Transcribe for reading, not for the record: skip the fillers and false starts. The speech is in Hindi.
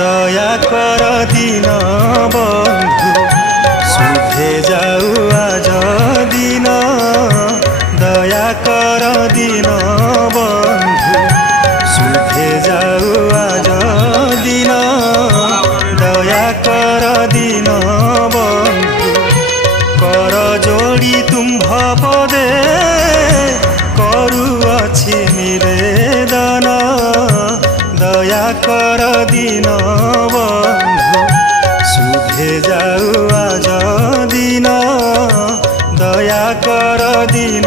दया कर दिन बंधु सुधे जाऊ आज दिन दया कर दिन बंधु सुधे जाऊ आज दिन दया कर दिन बंधु कर जोड़ी तुम्भ पदे करुअछि निवेदन दया कर दिन बंधु सुधे जाऊ आज दिन दया कर दिन